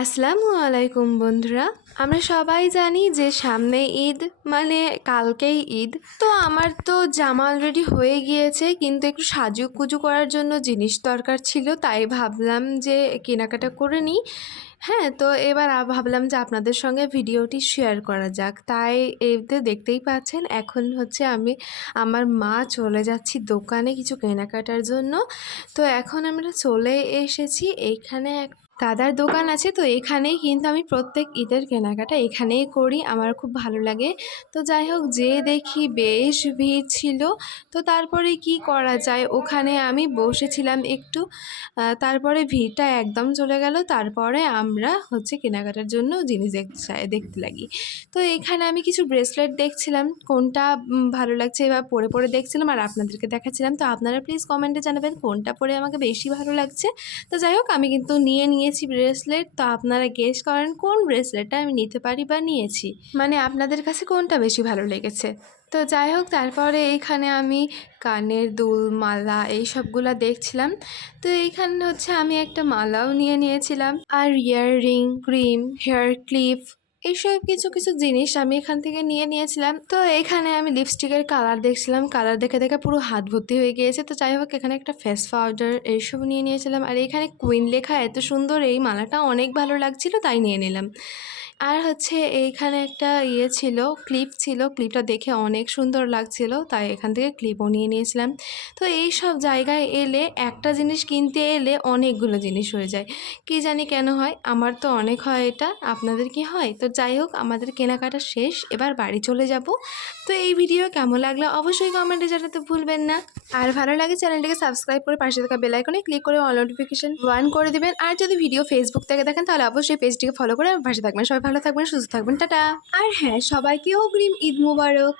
আসসালামু আলাইকুম, বন্ধুরা। আমরা সবাই জানি যে সামনে ঈদ মানে কালকেই ঈদ। তো আমার তো জামা অলরেডি হয়ে গিয়েছে, কিন্তু একটু সাজু কুজু করার জন্য জিনিস দরকার ছিল, তাই ভাবলাম যে কেনাকাটা করে নিই। হ্যাঁ তো এবার ভাবলাম যে আপনাদের সঙ্গে ভিডিওটি শেয়ার করা যাক। তাই এতে দেখতেই পাচ্ছেন, এখন হচ্ছে আমি আমার মা চলে যাচ্ছি দোকানে কিছু কেনাকাটার জন্য। তো এখন আমরা চলে এসেছি এইখানে এক দাদার দোকান আছে। তো এখানেই কিন্তু আমি প্রত্যেক ঈদের কেনাকাটা এখানেই করি, আমার খুব ভালো লাগে। তো যাই হোক, যে দেখি বেশ ভিড় ছিল। তো তারপরে কি করা যায়? ওখানে আমি বসেছিলাম একটু। তারপরে ভিড়টা একদম চলে গেল। তারপরে আমরা হচ্ছে কেনাকাটার জন্য জিনিস দেখতে লাগি। তো এখানে আমি কিছু ব্রেসলেট দেখছিলাম, কোনটা ভালো লাগছে বা পরে পরে দেখছিলাম আর আপনাদেরকে দেখাচ্ছিলাম। তো আপনারা প্লিজ কমেন্টে জানাবেন কোনটা পরে আমাকে বেশি ভালো লাগছে। তো যাই হোক, আমি কিন্তু নিয়ে নিয়েছি ব্রেসলেট তো আপনারা গেস করেন কোন ব্রেসলেটটা আমি নিতে পারি বা নিয়েছি। মানে আপনাদের কাছে কোনটা বেশি ভালো লেগেছে? তো যাই হোক, তারপরে এইখানে আমি কানের দুল, মালা এই সবগুলা দেখছিলাম। তো এইখানে হচ্ছে আমি একটা মালাও নিয়ে নিয়েছিলাম। আর ইয়াররিং, ক্রিম, হেয়ার ক্লিপ এইসব কিছু কিছু জিনিস আমি এখান থেকে নিয়ে নিয়েছিলাম। তো এখানে আমি লিপস্টিকের কালার দেখছিলাম। কালার দেখে দেখে পুরো হাত ভর্তি হয়ে গিয়েছে। তো যাই হোক, এখানে একটা ফেস পাউডার এইসব নিয়ে নিয়েছিলাম। আর এখানে কুইন লেখা এত সুন্দর, এই মালাটা অনেক ভালো লাগছিল, তাই নিয়ে নিলাম। আর হচ্ছে এইখানে একটা ইয়ে ছিল ক্লিপ ছিল। ক্লিপটা দেখে অনেক সুন্দর লাগছিল, তাই এখান থেকে ক্লিপও নিয়ে নিয়েছিলাম। তো এই সব জায়গায় এলে একটা জিনিস কিনতে এলে অনেকগুলো জিনিস হয়ে যায়। কি জানি কেন হয়, আমার তো অনেক হয় এটা, আপনাদের কি হয়? তো যাই হোক, আমাদের কেনাকাটা শেষ, এবার বাড়ি চলে যাব। তো এই ভিডিও কেমন লাগল অবশ্যই কমেন্টে জানাতে ভুলবেন না। আর ভালো লাগে চ্যানেলটিকে সাবস্ক্রাইব করে পাশে থাকা বেল আইকনে ক্লিক করে অল নোটিফিকেশান ওয়ান করে দিবেন। আর যদি ভিডিও ফেসবুক থেকে দেখেন, তাহলে অবশ্যই পেজটিকে ফলো করে পাশে থাকবেন। সবাই ভালো থাকবেন সুস্থ থাকবেন টাটা। আর হ্যাঁ সবাইকে অগ্রিম ঈদ মুবারক।